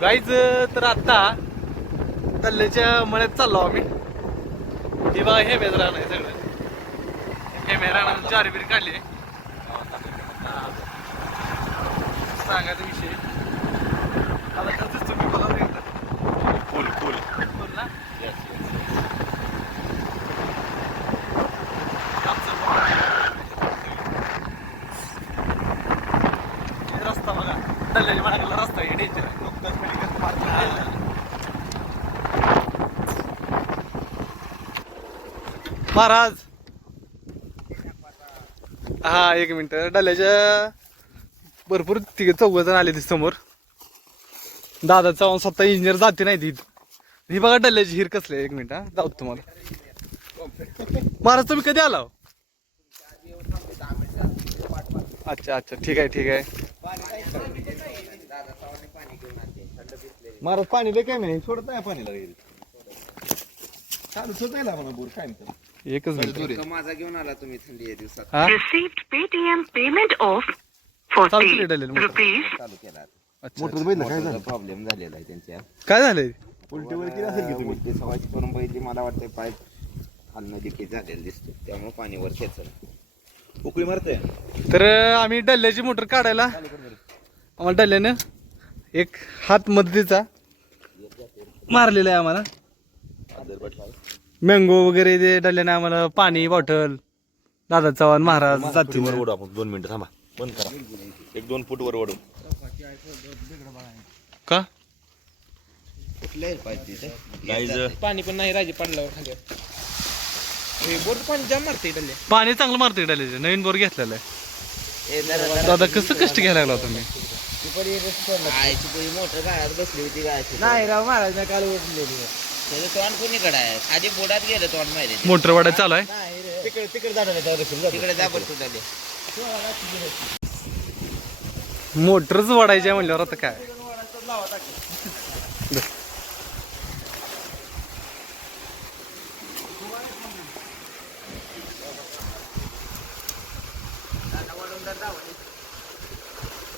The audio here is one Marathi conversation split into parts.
गाईज तर आता कल्ल्याच्या मळ्यात चाललो आम्ही. हे बघा हे मेज राहणार सगळं. हे मे राहणार चार बीर काढले. सांगायचा विषय. आता कसं तुम्ही बघा. फुल फुल बोल ना. हे रस्ता बघा. कल्ल्याच्या मळ्याला रस्ता आहे डेंजर महाराज. हा एक मिनिट. डल्याच्या भरपूर तिघे चौघ जण आले ते समोर. दादा चव्हाण स्वतः इंजिनियर जाते नाही ती ही बघा डल्ल्याची हिर कसले एक मिनिट हा. जाऊ तुम्हाला. महाराज तुम्ही कधी आला हो? अच्छा अच्छा. ठीक आहे ठीक आहे. महाराज पाणी लय काय नाही सोडत नाही पाणीला वगैरे चालू ठेवायला म्हणा बोर काय म्हणतो एकच मिनिट. का माझा घेऊन आला तुम्ही थंडी या दिवसात हा? Received Paytm payment of 40 चालतं डलेलं मोटर. rupees. चालू केला. अच्छा मोटर बघितलं काय झालं? प्रॉब्लेम झालेला आहे त्यांच्या. काय झालंय? उलटी वर केली असेल की तुम्ही? उलटी सवायची करून बघितली मला वाटतं पाईप खालनं लिकेज झालेलं दिसतो त्यामुळे पाणी वर खेचल. उकळी मारते तर आम्ही डल्ल्याची मोटर काढायला. आम्हाला डल्ल्यानं एक हात मदतीचा मारलेला आहे आम्हाला. मँगो वगैरे ते डल्ल्याने आम्हाला पाणी बॉटल दादा चव्हाण महाराज जातील. वर ओढू आपण. दोन मिनिटं थांबा. बंद करा. एक दोन फूट वर ओढू. का? पाणी पण नाही राजे पडल्यावर खाली. बोर पाणी जाम मारते डल्ले. पाणी चांगलं मारते डल्ल्याचे. नवीन बोर घेतलेलं आहे. दादा कसं कष्ट घ्यायला लागला तुम्ही? पहिली मोटर गाळात बसली होती गायची नाही राव महाराज मी काल उठलेली त्याचं तोंड कोणीकडे आहे? आधी बोडात गेलं तोंड माहिती मोटर वाढायला चालू आहे? तिकडे तिकडे जाणार तिकडे मोटरच वाढायची आहे म्हणल्यावर आता काय?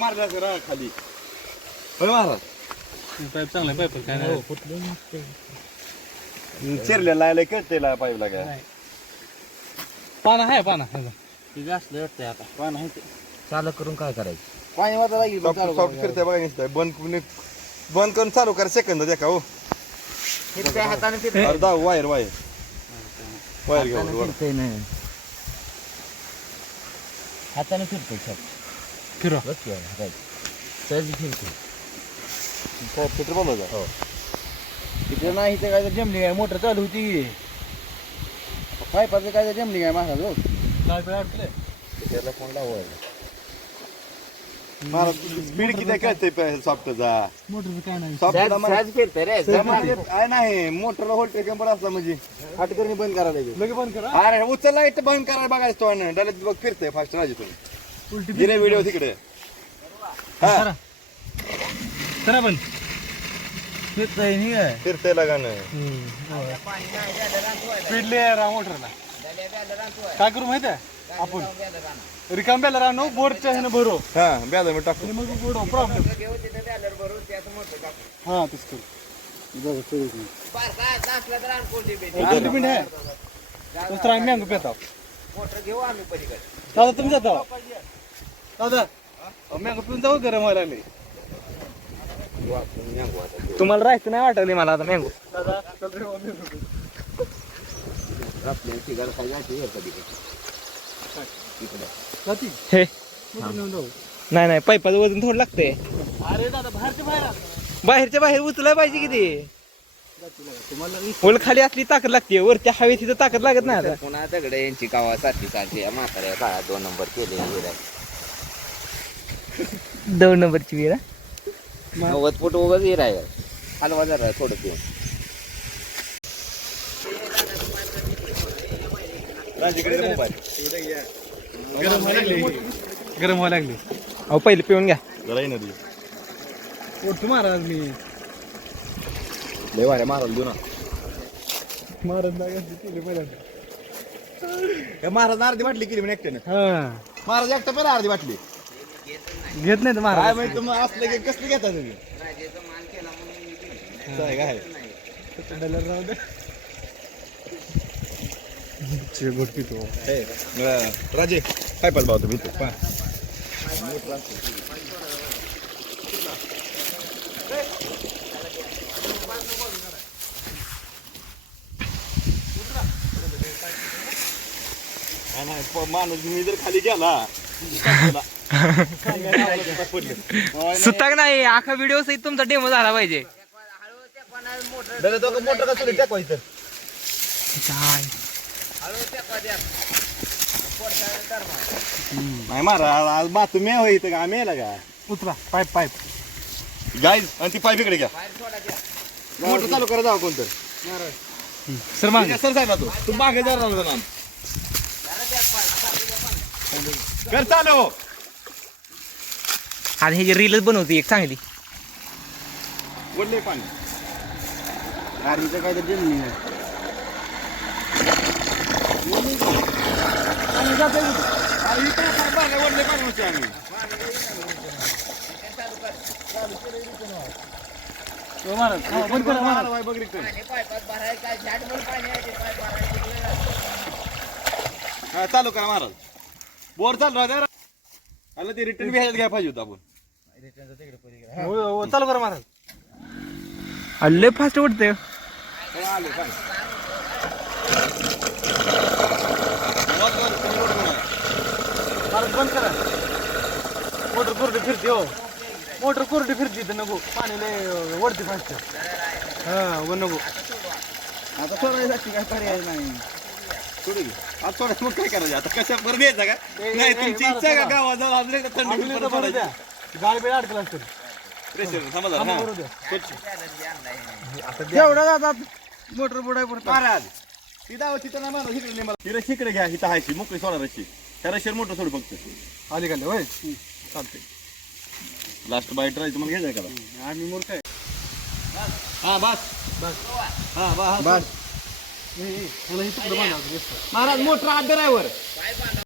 मारला जरा खाली. होय महाराज? पाईप चांगला पाईप काय नाही. कळते काय. पाना आहे पाना. असलं वाटतंय आता. पाणी आहे ते चालू करून काय करायचं? पाणी वाजा लागेल सॉफ्ट सॉफ्ट फिरते बघा नुसतं बंद करून बंद करून चालू करा सेकंद देखा हो. हाताने अरे दाव वायर वायर. वायर घेऊन. फिरतंय हाताने फिरतोय सब फिरवा बघ की हाताने. सहज फिरतोय काय फिटर बनवलं हो तिथे नाही ते काय जमली काय मोटर चालू होती पायपाचं काय जमली काय महाराज हो त्याला फोन लावायला महाराज स्पीड किती कळते सॉफ्टचा सॉफ्ट सहज रे आहे नाही मोटरला व्होल्टेज कंपर असला म्हणजे हाटकरणी बंद करायला लागेल लगे बंद करा अरे उचलला इथं बंद करायला बघायचं तो आणि डायरेक्ट बघ फिरतंय फास्ट राजीतून गिरे व्हिडिओ तिकडे. हा. करा बंद फिरतोय नाही काय? फिरतंय लगान. स्पीड लिअर मोटरला. काय करू माहिती आहे? आपण. रिकाम बेला राहणं बोरच्या ह्यानं भरो. हा ब्याज मी आणि मग बोर्ड प्रॉब्लेम हा करू. आहे आम्ही मोटर घेऊ आम्ही पलीकडे दादा तुम्ही जाता दादा मँगो पिऊन जाऊ गरम व्हायला लागले. तुम्हाला राहायचं नाही वाटलं मला आता मँगो हे. नाही नाही पाईपाचं वजन थोडं लागतंय. अरे दादा बाहेरच्या बाहेर. बाहेरच्या बाहेर उचलाय पाहिजे किती वर खाली असली ताकद लागते वरच्या हवेत तिथं ताकद लागत नाही आता. पुन्हा दगड यांची गावा सारखी सारखी या म्हाताऱ्या काळात दोन नंबर केले दोन नंबरची विरा नव्वद फूट उगाच हिर आहे हलवा जरा थोडं मोबाईल गरम व्हायला लागली. गरम व्हायला लागली अहो पहिले पिऊन घ्या. जरा येणार दे. ओढतो महाराज मी. लय वाऱ्या मारायला देऊ ना. महाराज हे महाराज अर्धी बाटली केली म्हणजे एकट्यानं. हा. महाराज एकटा पण अर्धी बाटली. घेत नाही काय महाराज माहिती तुम्ही असलं की कसली घेता तुम्ही काय काय हे, अं, राजे काय पाल भाऊ तुम्ही इथं? पहा. हा, नाही, प- माणूस मी जर खाली गेला पडलं सुताक नाही आखा व्हिडिओ सहित तुमचा डेमो झाला पाहिजे. नाही मारा आज बा तुम्ही हो इथं का? आम्ही यायला का? उतरा पाईप पाईप. गाईज आणि ती पाईप इकडे घ्या. मोटर चालू करा जावं कोणतं. सर माग. सर साहेब तो तू मागे जा राहू ना कर चालू आणि ह्याची रीलच बनवते एक चांगली. पाणी. काय तर आम्ही हा चालू करा महाराज. बोर चालू राहते आलं ते रिटर्न घ्यायला घ्या पाहिजे होतं आपण. हो, हो, चालू करा महाराज. लय फास्ट वाटतंय करा. महाराज बंद करा. मोटर कोरडी फिरते हो. मोटर कोरडी फिरते तर नको. पाणी लय वडते फास्ट हा व नको. आता सोडायसाठी काय पर्याय नाही. सोडू. आता सोडायचं मग काय करायचं? आता कशा बरं द्यायचा का? नाही तुमची इच्छा आहे का सोडा. एकदा थंडी आपली तर द्या? गाळ बिळ अडकला असतं. प्रेशर थांबा हा. भरू द्या. स्वच्छ. एवढं जातात मोटर बुडाय पडतात महाराज ती दावा तिथं नाही मारा इकडे नाही मारा. ती रशी इकडे घ्या इथं हायची मोकळी सोडा रशी त्या रशीवर मोठं सोड फक्त. आली का होय? चालते लास्ट बाईट राहायचं तुम्हाला घ्यायचं का आम्ही मूर्ख आहे. हा बस. बस. हा बस. मला ही तुकडं बांधावं महाराज मोटर आत ड्रायव्हर